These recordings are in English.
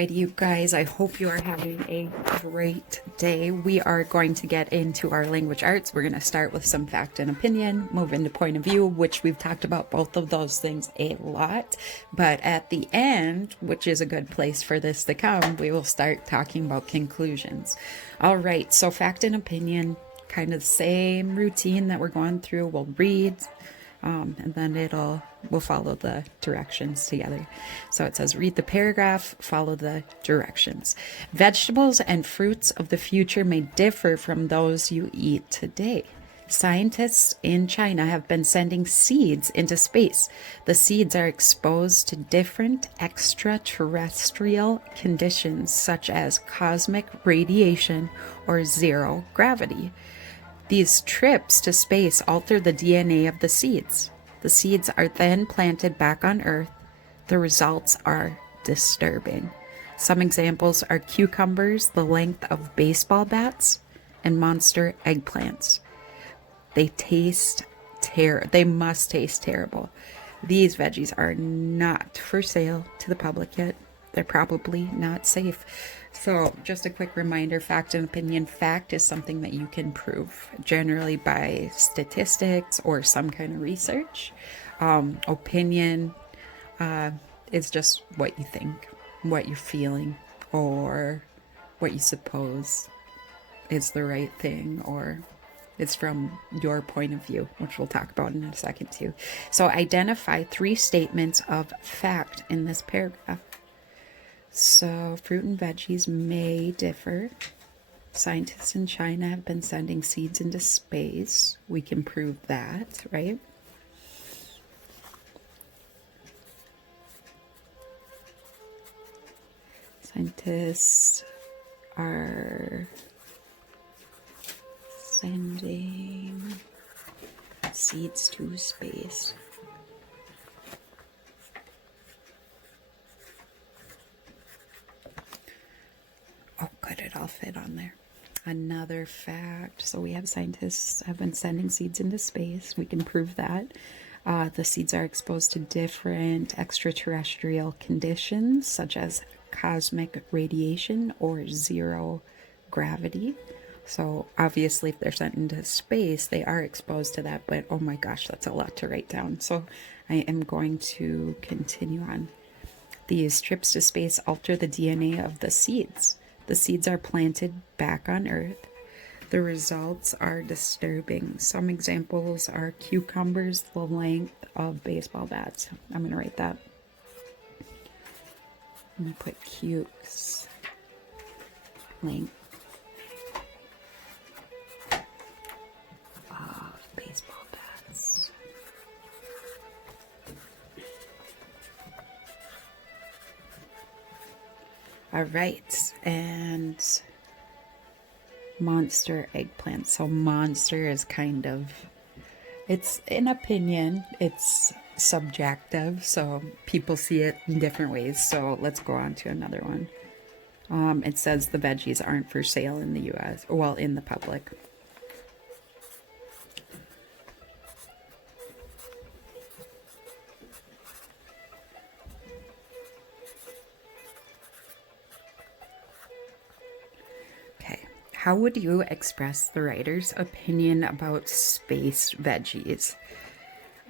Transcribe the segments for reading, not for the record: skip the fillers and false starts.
Alrighty, you guys, I hope you are having a great day. We are going to get into our language arts. We're going to start with some fact and opinion, move into point of view, which we've talked about both of those things a lot. But at the end, which is a good place for this to come, we will start talking about conclusions. All right, so fact and opinion, kind of the same routine that we're going through. We'll read, and then we'll follow the directions together. So it says, read the paragraph, follow the directions. Vegetables and fruits of the future may differ from those you eat today. Scientists in China have been sending seeds into space. The seeds are exposed to different extraterrestrial conditions, such as cosmic radiation or zero gravity. These trips to space alter the DNA of the seeds. The seeds are then planted back on Earth. The results are disturbing. Some examples are cucumbers the length of baseball bats and monster eggplants. They must taste terrible. These veggies are not for sale to the public yet. They're probably not safe. So just a quick reminder, fact and opinion. Fact is something that you can prove, generally by statistics or some kind of research. Opinion is just what you think, what you're feeling, or what you suppose is the right thing, or it's from your point of view, which we'll talk about in a second too. So identify 3 statements of fact in this paragraph. So fruit and veggies may differ. Scientists in China have been sending seeds into space. We can prove that, right? Scientists are sending seeds to space. Oh, good, it all fit on there. Another fact. So we have scientists have been sending seeds into space. We can prove that. The seeds are exposed to different extraterrestrial conditions, such as cosmic radiation or zero gravity. So obviously, if they're sent into space, they are exposed to that. But oh my gosh, that's a lot to write down. So I am going to continue on. These trips to space alter the DNA of the seeds. The seeds are planted back on Earth. The results are disturbing. Some examples are cucumbers the length of baseball bats. I'm going to write that. I'm going to put cukes length of baseball bats. All right, and monster eggplant. So monster is kind of, it's an opinion, it's subjective, so people see it in different ways. So let's go on to another one. It says the veggies aren't for sale in the US, well, in the public. How would you express the writer's opinion about space veggies?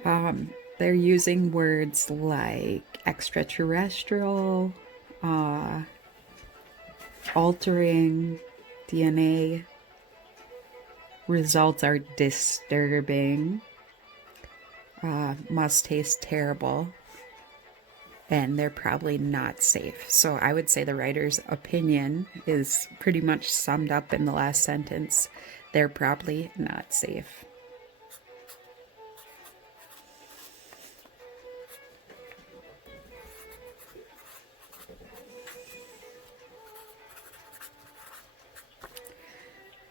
They're using words like extraterrestrial, altering DNA, results are disturbing, must taste terrible, and they're probably not safe. So I would say the writer's opinion is pretty much summed up in the last sentence. They're probably not safe.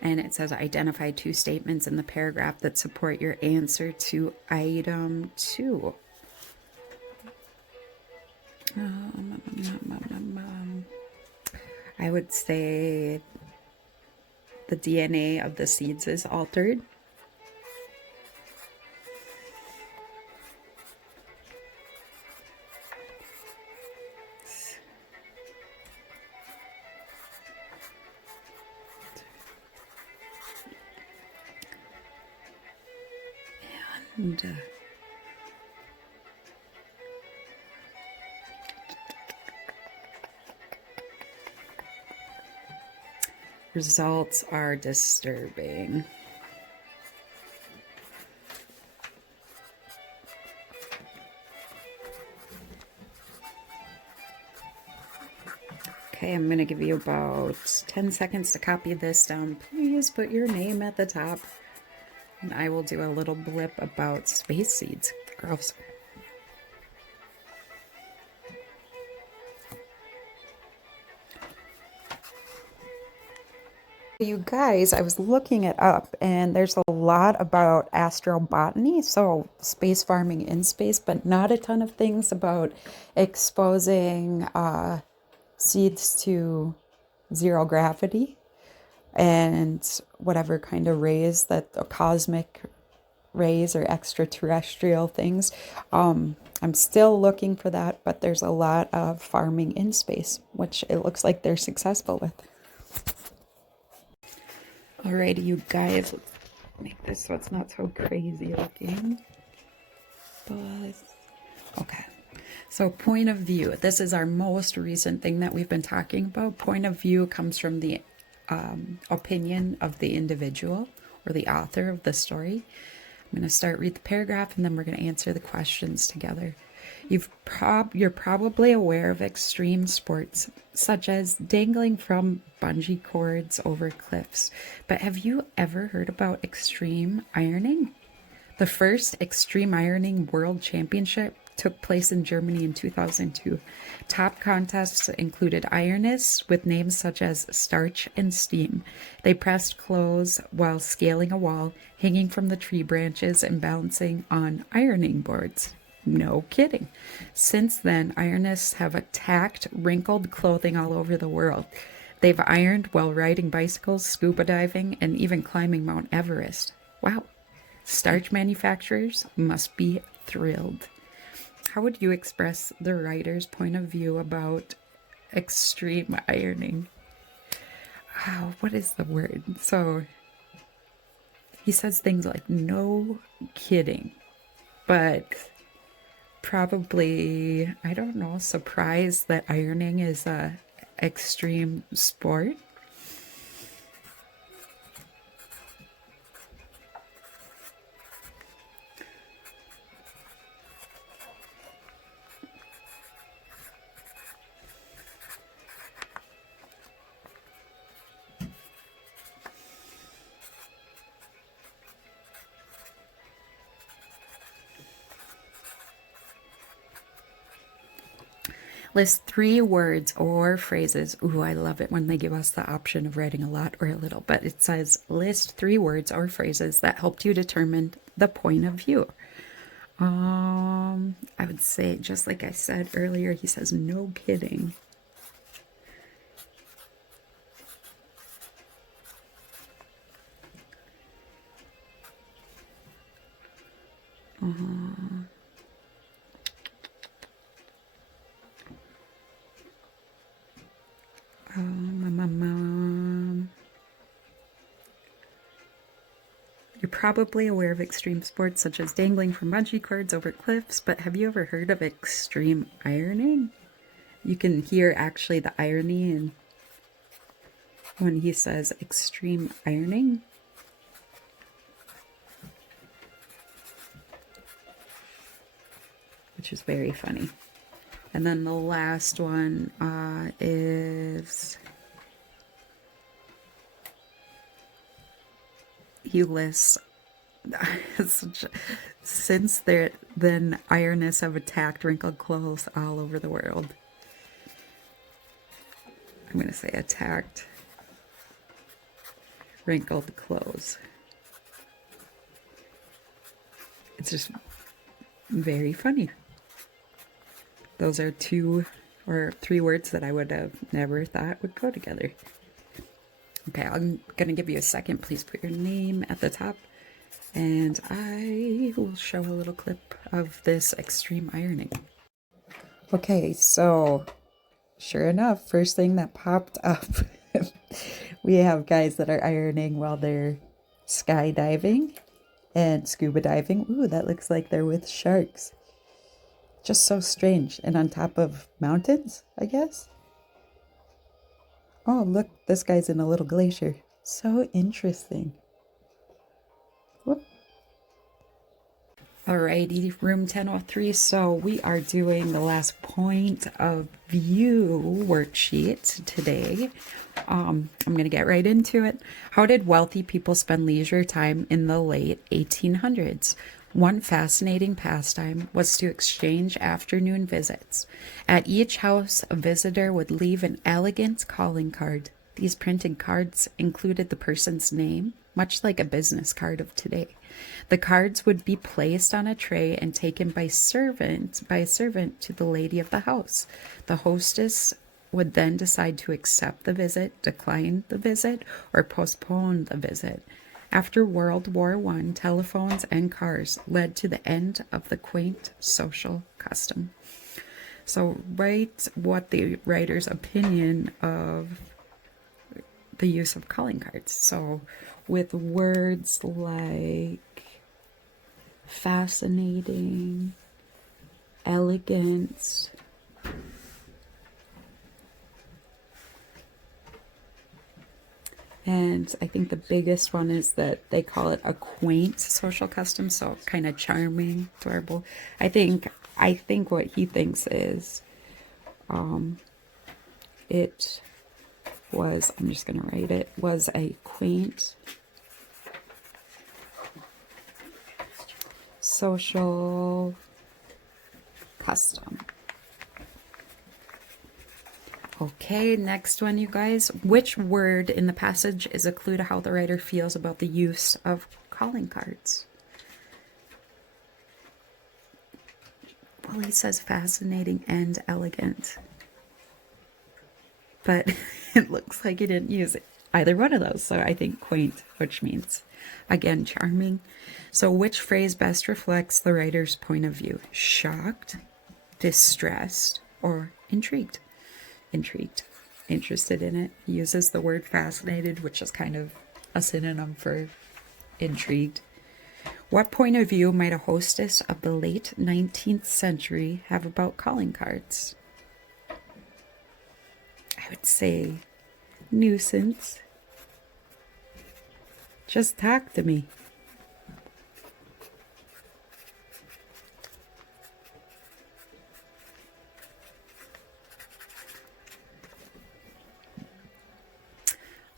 And it says identify 2 statements in the paragraph that support your answer to item 2. I would say the DNA of the seeds is altered. And, results are disturbing. Okay, I'm going to give you about 10 seconds to copy this down. Please put your name at the top. And I will do a little blip about space seeds. Gross. You guys, I was looking it up, and there's a lot about astrobotany, so space farming in space, but not a ton of things about exposing seeds to zero gravity and whatever kind of rays that the cosmic rays or extraterrestrial things. I'm still looking for that, but there's a lot of farming in space, which it looks like they're successful with. Alrighty, you guys, let's make this so it's not so crazy looking. But, okay. So point of view, this is our most recent thing that we've been talking about. Point of view comes from the opinion of the individual or the author of the story. I'm going to read the paragraph, and then we're going to answer the questions together. You're probably aware of extreme sports, such as dangling from bungee cords over cliffs. But have you ever heard about extreme ironing? The first extreme ironing world championship took place in Germany in 2002. Top contests included ironists with names such as Starch and Steam. They pressed clothes while scaling a wall, hanging from the tree branches, and balancing on ironing boards. No kidding. Since then, ironists have attacked wrinkled clothing all over the world. They've ironed while riding bicycles, scuba diving, and even climbing Mount Everest. Wow. Starch manufacturers must be thrilled. How would you express the writer's point of view about extreme ironing? What is the word? So he says things like, no kidding, but probably, I don't know, surprised that ironing is a extreme sport. List 3 words or phrases. Ooh, I love it when they give us the option of writing a lot or a little, but it says list 3 words or phrases that helped you determine the point of view. I would say, just like I said earlier, he says, no kidding. You're probably aware of extreme sports such as dangling from bungee cords over cliffs, but have you ever heard of extreme ironing? You can hear actually the irony in when he says extreme ironing. Which is very funny. And then the last one is he lists since then ironists have attacked wrinkled clothes all over the world. I'm going to say attacked wrinkled clothes. It's just very funny. Those are 2 or 3 words that I would have never thought would go together. Okay, I'm going to give you a second. Please put your name at the top. And I will show a little clip of this extreme ironing. Okay, so sure enough, first thing that popped up, we have guys that are ironing while they're skydiving. And scuba diving. Ooh, that looks like they're with sharks. Just so strange. And on top of mountains, I guess. Oh, look, this guy's in a little glacier. So interesting. Whoop. Alrighty, room 1003. So we are doing the last point of view worksheet today. I'm going to get right into it. How did wealthy people spend leisure time in the late 1800s? One fascinating pastime was to exchange afternoon visits. At each house, a visitor would leave an elegant calling card. These printed cards included the person's name, much like a business card of today. The cards would be placed on a tray and taken by a servant to the lady of the house. The hostess would then decide to accept the visit, decline the visit, or postpone the visit. After World War I, telephones and cars led to the end of the quaint social custom. So write what the writer's opinion of the use of calling cards. So with words like fascinating, elegant, and I think the biggest one is that they call it a quaint social custom, so kind of charming, adorable. I think what he thinks is it was, I'm just going to write it, was a quaint social custom. Okay, next one, you guys. Which word in the passage is a clue to how the writer feels about the use of calling cards? Well, he says fascinating and elegant. But it looks like he didn't use either one of those. So I think quaint, which means, again, charming. So which phrase best reflects the writer's point of view? Shocked, distressed, or intrigued? Intrigued. Interested in it. He uses the word fascinated, which is kind of a synonym for intrigued. What point of view might a hostess of the late 19th century have about calling cards? I would say nuisance. Just talk to me.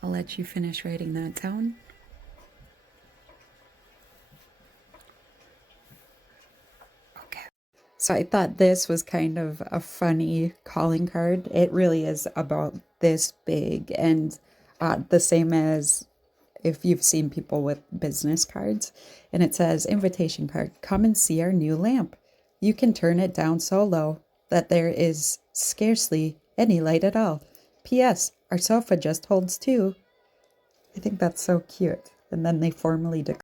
I'll let you finish writing that down. Okay. So I thought this was kind of a funny calling card. It really is about this big, and the same as if you've seen people with business cards. And it says, invitation card, come and see our new lamp. You can turn it down so low that there is scarcely any light at all. P.S. Our sofa just holds two. I think that's so cute. And then they formally declare